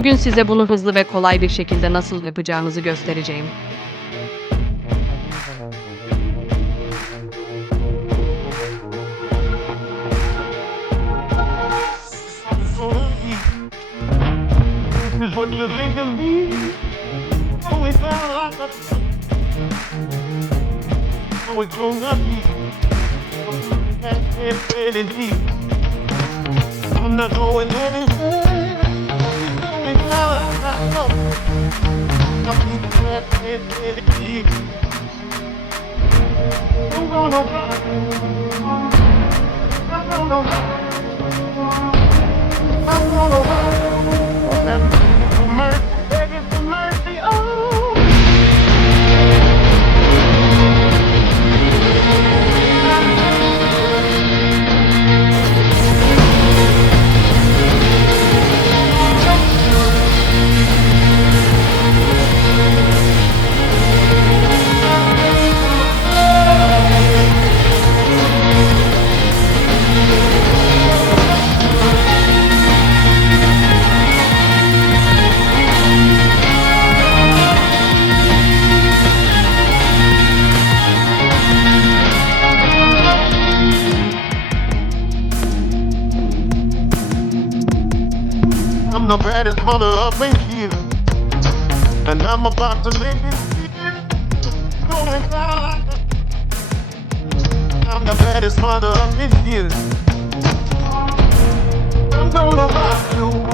Bugün size bunu hızlı ve kolay bir şekilde nasıl yapacağınızı göstereceğim. I'm not going anywhere. I'm the baddest mother up in here, and I'm about to make it. I'm the baddest mother up in here. I'm gonna rock you.